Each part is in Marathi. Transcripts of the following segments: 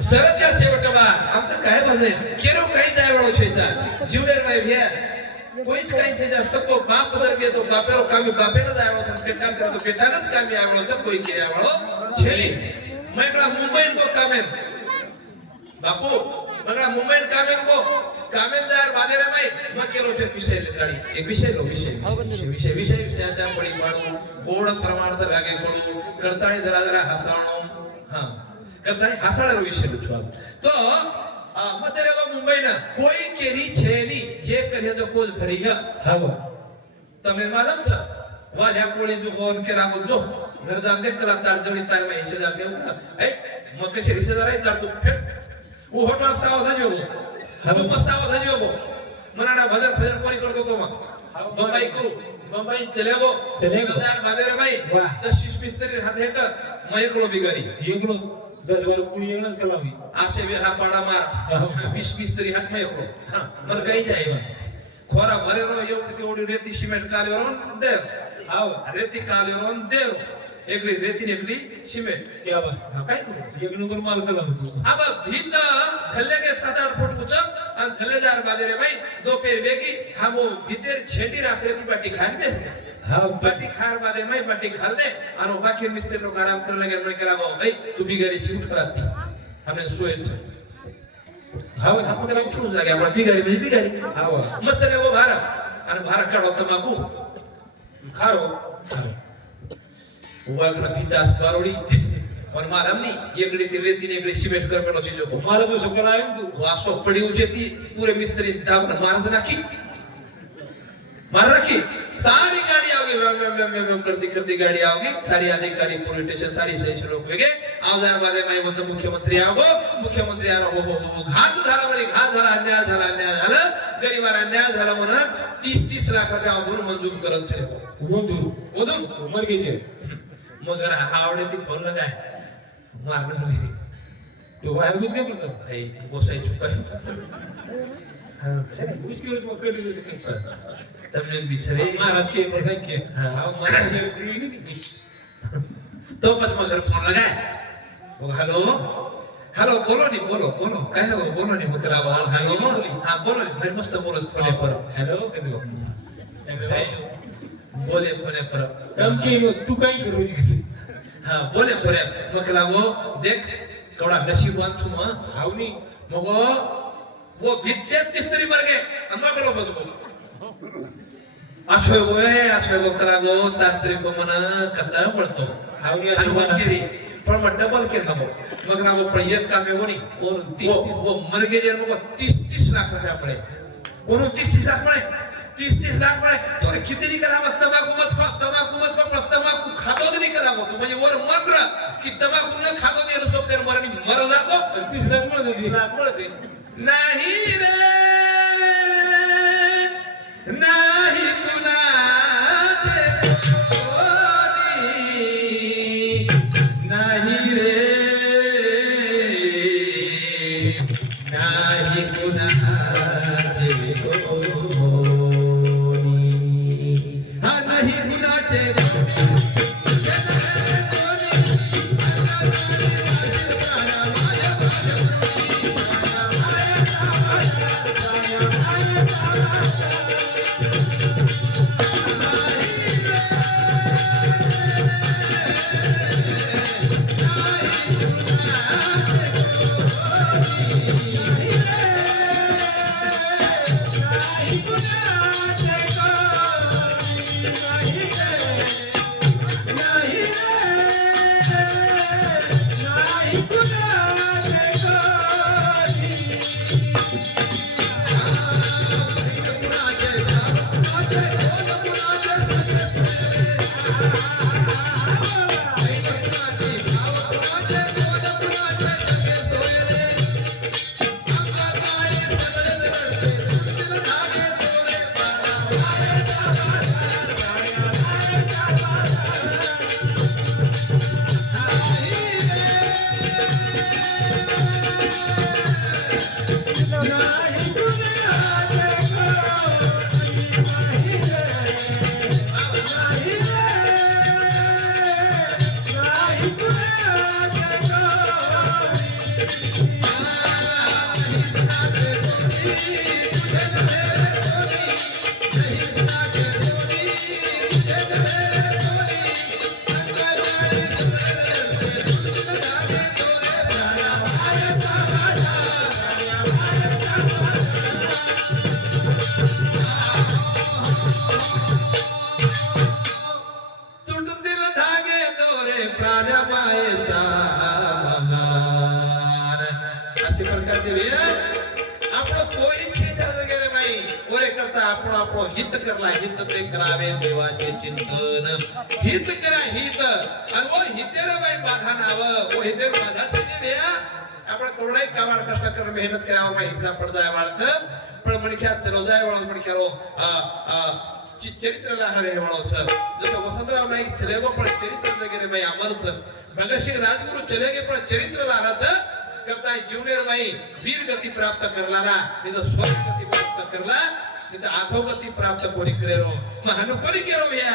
सरत्या शेवटवा आमचं काय भजन केरो काही जाय वाळो छेचा जीवडेर नाही भ्या कोईच काही छेचा सबको बाप बदल के तो बापेरो कामी बापेरो जाय वाळो पेटा करतो पेटानच कामी आवळो छ कोई के आवळो छेली मगला मुंबई को कामे बापू मगला मुंबई कामे को कामेदार बादेरे माई मकेरो छे विषय लेताडी एक विषय लो विषय विषयाचा पडी पाडू गोड प्रमाणात लागे पडू करताळी जरा जरा हसावणो हां करताळी हसाळा विषय लो तो मतलब वो मुंबई ना कोई केरी छेनी जे करे तो कोज भरी है हां तमने मालूम छ वाल्या कोळी जो फोन केला बोलतो घर जान देख करा तार जणी तार में हिस्से जाके ए मके से हिस्से जरा तार तो फिर वो होटल सावधान हो हम सावधान हो मनाडा भजन भजन कोई करतो तो बंबई को बंबई चले गो सरदार बादेरे भाई 10-20 मिस्त्री हाथ हेट मयकलो बिगारी एकलो 10 वर पुणी येणच कलावी आशे वे हा पाडा मार 20 मिस्त्री हात मयकलो हां मन काही जाय खोरा भरेलो एवढी रेती सिमेंट कालेवरून दे हाव रेती कालेवरून दे एकली रेती एकली सिमेंट सियाबस काय करू एक नंबर माल कला अब भीत झल्ले के 7-8 फुट कुछ और झल्ले जार बादेरे भाई दो पेर बेगी हम वो भीतर छेटी रास रेती बाटी खान दे हां बाटी खार बादे मैं बाटी खाल दे और बाकी मिस्त्री लोग आराम कर लगे मैं करा भाई तू बिगारी छिन कराती हमने सोयल छ हां हम करा क्यों लगे अपन बिगारी हां मत चले वो भारा और भारा काढो तमाकू खारो वागना पितास बारोडी और मालूम नहीं एकड़ी ती रेती ने एकड़ी सीमेंट कर पड़ो चीजों को मारे तो सब कराए तू वासो पड़ी उचेती पूरे मिस्त्री दाब मार नाखी मार नाखी सारी गाड़ी आओगी करती गाड़ी आओगी सारी अधिकारी पुलिस स्टेशन सारी स्टेशन लोग वेगे आवजार वाले मैं म्हणतो मुख्यमंत्री आवो मुख्यमंत्री आ हो घात झाला म्हणे घात झाला अन्याय झाला गरीबांना अन्याय झाला म्हणून 30 लाख रुपये अजून मंजूर करत छे ओदून उमर घ्यायचे मगर आवडे ती फोन लगाय मारणार नाही तो वाया कुछ काय बोलतो भाई गोसाई चुका हां सर मुश्किल तो कर दे सर तमने बिचारे महाराज के पढ़े के हां महाराज तो बस मगर फोन लगाय वो हेलो बोलो नहीं बोलो काय है बोलो नहीं मगर आवाज हेलो हां बोलो भाई मस्त बोलत फोन पर हेलो कैसे बोले फोन पर तमकी तू काय करू कसे हां बोले फोन मकला वो देख थोड़ा नसीबवान तुम हावनी मगो वो भिक्षेत मिस्त्री मर गए अम्मा को बसको आछो गो करा गो तांत्रिक को मना कता पड़तो हावनी असुबारी पण मग डबल के हमो मग ना वो प्रोजेक्ट काम में होनी और वो मर गए जन को 30 लाख रुपया पड़े उन्हों 30 लाख पड़े 30 लाख पड़े तो कितनी करा तंबाकू मत खा तंबाकू खातो नहीं करा तो म्हणजे वर मन रा की तंबाकू न खातो ते सोप ते मर जातो 30 लाख पडते नाही रे नाही कुणाचे नाही रे नाही कुणाचे हा नाही कुणाचे तुटतील धागे दोरे प्राण्या मायेचा मजार अशी प्रकारचे वेळ आपण कोई छेदार गेले नाही ओरे करता आपण आपलो हित करला हित ते करावे देवाचे चिंतन हित करा हित आणि वो हितेला बाई बाधा नाव वो हिते बाधा छेने वेळा आपण करोडाई कामाळ कष्ट कर मेहनत करावं बाई हिस्सा पड जाय वाळच पण मणख्या चलो जाय वाळ मणख्यारो चरित्र लहान हे वाळच जसं वसंतराव नाईक चलेगो पण चरित्र वगैरे बाई अमरच भगतसिंह राजगुरु चलेगे पण चरित्र लहानच करता जीवनेर बाई वीर गती प्राप्त करणारा नित स्वर्ग गती प्राप्त करला नित अधोगती प्राप्त कोणी करेरो महानु कोणी केरो भैया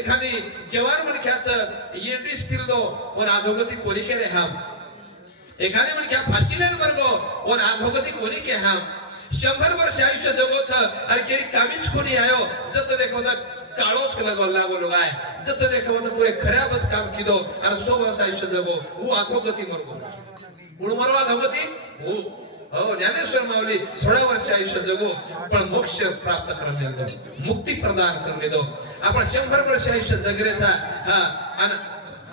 एखादी जवान मणख्याच येंडीस पिलदो और अधोगती कोणी केरे हम एखादे मणख्या फाशीलेन वर्गो और अधोगती कोणी के हम 100 वर्ष आयुष्य जगोच आणि केरी कामीच कोणी आयो जत देखो ना काळोच लागो लोगाय जत देखो ना पुरे खराबच काम किदो आणि 100 वर्ष आयुष्य जगो वो अधोगती मरगो उळमरवा अधोगती हो हो ज्ञानेश्वर माऊली 16 वर्ष आयुष्य जगो पण मोक्ष प्राप्त करणे दो मुक्ती प्रदान करणे दो आपण 100 वर्ष आयुष्य जगरेचा हा आणि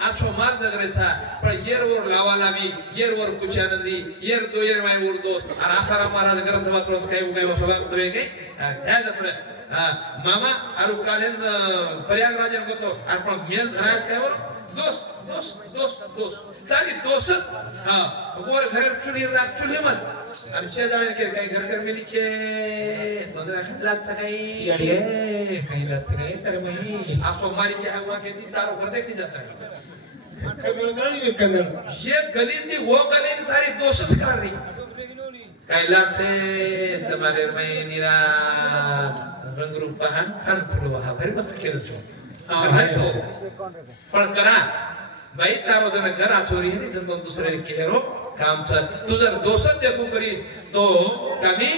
आठो मार जगरेचा पण येरवर लावा लावी येरवर कुचानंदी येर तो येर माय उरतो आणि आसाराम महाराज ग्रंथ वाचरोस काही उगाय बसवा तोय के ध्यान दे मामा आरु कालेन प्रयागराजन गतो आणि पण मेन धराज काय वर दोस्त सारी दोस्त हा वर घर चुली राख चुली मन आणि शेजारी के काही घर कर मिली के तोदरा लागत काही काही लागत काही तर मही आसो मारीचे हवा के ती तारो घर देखी जाता ये गलीन थी वो गलीन सारी दोस्त काढ रही काय लागते तुम्हारे में निरा रंग रूप पहान फन फुलवा हा भरी मत केलं छो पण करा बाई तारो जण घरा चोरी है जन दुसरे केरो काम चल तू जर दोस्त देखो करी तो कमी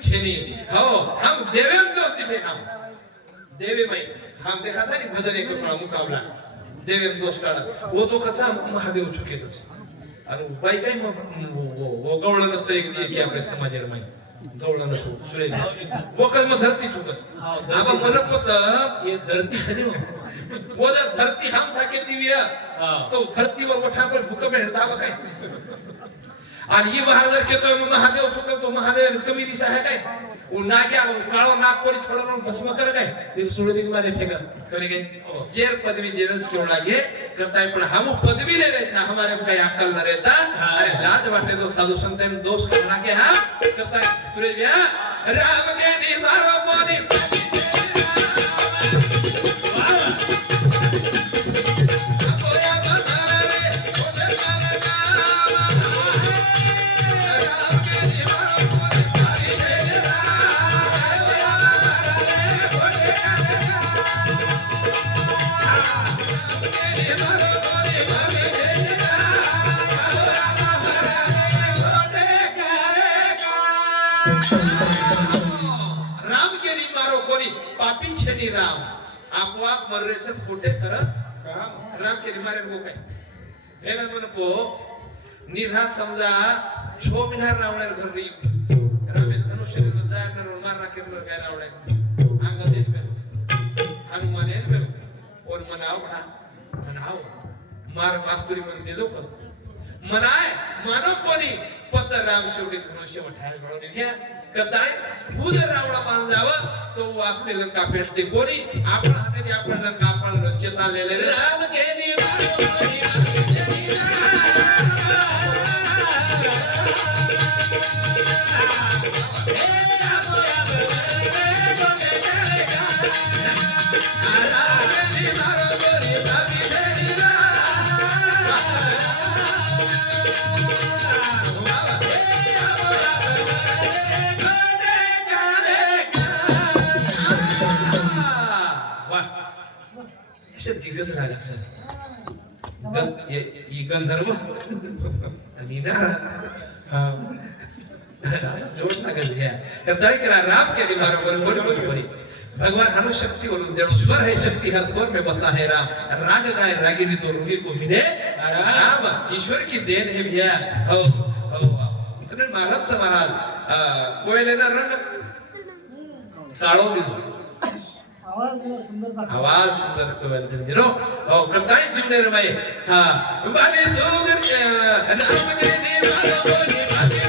छेनी हो हम देवेम दोस्त दिखे हम देवे माई हम देखा था नहीं भजन एक मुकाबला देवेम दोस्त काढा वो तो कसा महादेव चुकेतच अरे बाई काय वो गवळणच एक दिए की आपल्या समाजाला माहिती गवळण सो सुरे वो कल में धरती चुकच अब मन को त ये धरती छने वो जर धरती हम था के टीवी तो धरती वर उठा पर भूकंप हेडता काय आणि ये महाराज के तो महादेव चुकल तो महादेव कमी दिशा है काय वो नाग्या काळो नाग कोणी छोडून भस्म कर काय ते सोडून मारे फेका कने गए जेर पदवी जेरस क्यों लागे करता है पण हम पदवी ले रहे छा हमारे में कई अक्ल न रहता अरे लाज वाटे तो साधु संत में दोस्त करना के हां करता है सूरज भैया राम के नी मारो कोनी राम के नी मारो कोणी पापी छेनी राम आपोआप मररेच कुठे खरं राम के नी मारे गो काय हेला मन को निधा समजा 6 महिना रावणार घर री रामे धनुष्य ने जाय कर मारना के काय रावळे अंग देन पे हनुमान ने पे और मनाव मनाव मार मास्तरी मन दे दो मनाय मानो कोणी पच राम शेवटी धनुष्य उठाय बळून घ्या करताय भूज रावणा मान जावं तो वो आपले लंका भेटते कोणी आपण हाताने आपण लंका आपण चेता लेले राम के नी दिग्गज लागत सर ये गंधर्व आणि ना जोड लागेल घ्या तर तरी केला राम के बरोबर बरोबर भगवान हनु शक्ति वरुण देणो स्वर है शक्ति हर स्वर में बसता है राम राग गाय रागिनी तो रुगी को मिले राम ईश्वर की देन है भैया हो इतने महाराज महाराज कोयले ना रंग काळो दिलो आवाज सुंदर कोयल दिलो ओ कताई जीवने रे भाई हां बाले सुंदर राम के ने बोली बाले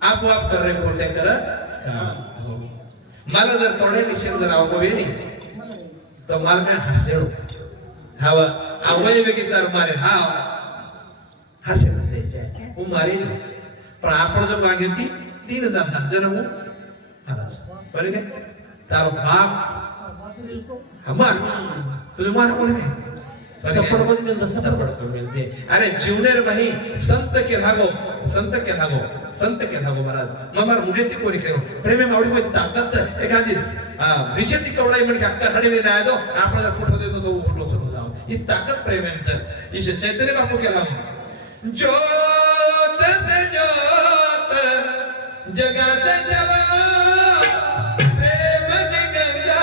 आप कर रहे कोटे कर मला जर थोडे विषय जर आवडवे नाही तर मला काय हसलेलो हवा आवय वेगीदार मारे हा हसे हसायचे હું મારી નહીં પણ આપણો જો માંગે તી 3000 જન્મ હરસ બોલે કે તારો બાપ હમાર तुझे मारा बोले के सफर को मिलते अरे जीवनेर भाई संत के रागो महाराज ममार मुझे ते कोणी करो प्रेमे मावडी कोई ताकत एखादी विषयती कवळाई म्हणजे अक्का हडीने नाही दो आपण जर फोटो देतो तो फोटो चलो जाओ ही ताकत प्रेमेंचं ईश चैतन्य बापू केला ज्योत से ज्योत जगत जला प्रेम की गंगा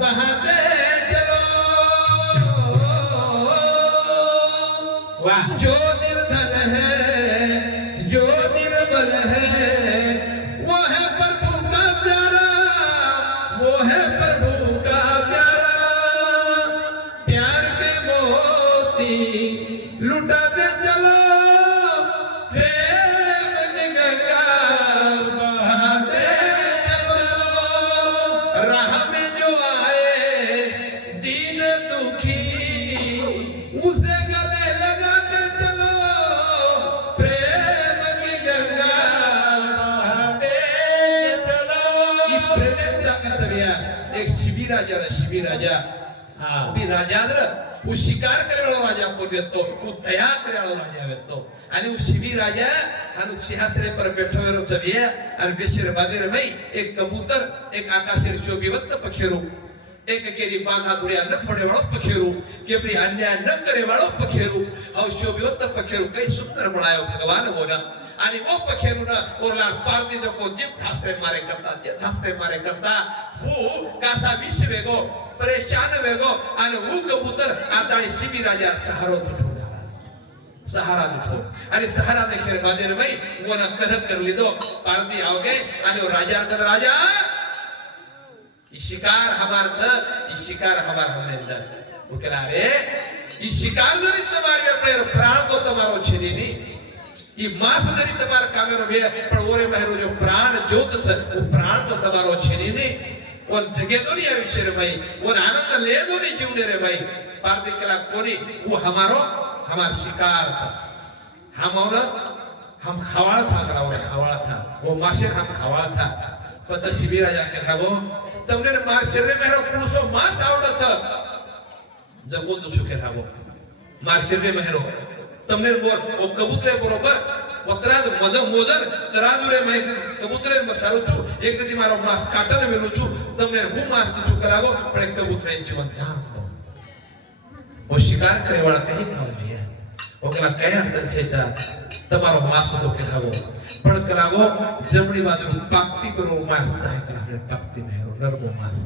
बहाते जो निर्धन है जो निर्बल है वो है प्रभु का प्यारा वो है प्रभु का प्यारा प्यार के मोती लुटाते चलो प्रेम की गंगा बहाते चलो राह में जो आए दीन दुखी उसे गले लगाते चलो प्रेम की गंगा बहाते चलो ये प्रेम का सभ्या एक शिबी राजा हाँ भी राजा वो शिकार करे वाला राजा को देतो वो तैयार करे वाला राजा देतो आणि वो शिबी राजा आणि सिंहासने पर बैठो वेरो सभ्या आणि बेशर बादेर में एक कबूतर एक आकाशेर शोभिवंत पखेरू एक केरी बांधा धुड़िया न फोड़े वालो पखेरू केपरी अन्याय न करे वालो पखेरू और शोभिवंत पखेरू कई सुंदर बनायो भगवान बोला आणि वो पखेरू ना ओरला पारदी को जिप धासरे मारे करता वो कासा विश्व वेगो परेशान वेगो आणि वो कबूतर आताळी शिबी राजा सहारा दिठो आणि सहारा देखे बादेर भाई वो न कनक कर लीधो पारदी आओगे आणि वो राजा शिकार हमार हमने अंदर वो कह रहा रे ये शिकार जरी तुम्हारे अपने प्राण को तुम्हारो छीनी नहीं ये मांस जरी तुम्हारे कामेरो भे पर ओरे महरो जो प्राण ज्योत छ वो प्राण तो तुम्हारो छीनी नहीं और जगे तो नहीं विषय रे भाई और आनंद ले दो नहीं जीवने रे भाई पारदी केला कोनी वो हमार शिकार छ हम खवाल था वो माशेर हम खवाल था પછી શિબી રાજા કે થાગો તમને માર શરીરે મેરો કુણસો માસ આવડે છે જગો તો શું કે થાગો માર શરીરે મેરો તમને ઓ કબૂતરે બરોબર વતરાદ મોજર તરાદુરે મે કબૂતરે મસારું છું એક દી મારો માસ કાટને મેલું છું તમને હું માસ છું કરાગો પણ કબૂતરે જીવન ધામ ઓ શિકાર કરે વાળા કઈ ખાવ ભૈયા ઓકલા કયા અંતર છે જા તમારો માસ તો કે થાગો પણ કરાગો જમણી બાજુ પાકતી કરો માસ થાય કરાવે પાકતી મેરો નરમો માસ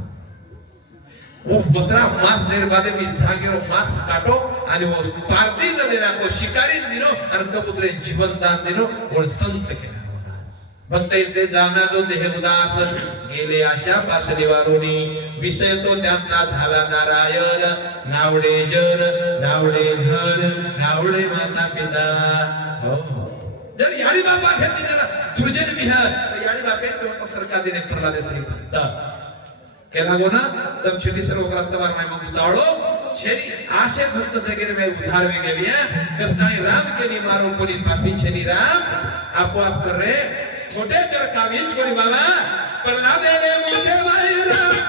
वो बकरा मांस देर बाद में जागेरो मांस काटो आणि वो पारदी न देना को शिकारी दिनो आणि कबूतरे जीवन दान दिनो वो संत केला भक्ताईचे जाना तो देह उदास गेले आशा पाशली वारुनी विषय तो त्यांचा झाला नारायण नावडे जन नावडे धन नावडे माता पिता हो जर याडी बापा घेतली जरा सृजन विहार याडी बापे तो सरकार देने प्रल्हाद श्री भक्त केला गोना तब छेनी सर्व ग्रंथवार में मग उताळो छेनी आशे भक्त जगेरे में उधार में गेली है करताई राम के नी मारो कोणी पापी छेनी राम आपोआप कर रे छोटे कर कावीच कोणी बाबा प्रल्हाद रे मोठे भाई राम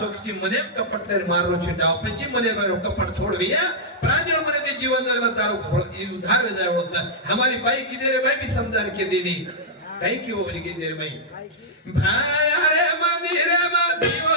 चौथी मने कपट तेरे मारो छिटा पची मने मारो कपट छोड़ दिया प्रांजल मने दे जीवन जगला तारो उधार में जाए होता हमारी बाई की देरे भाई भी समझा के देनी कहीं क्यों बोली की देरे भाई भाई अरे मंदिर में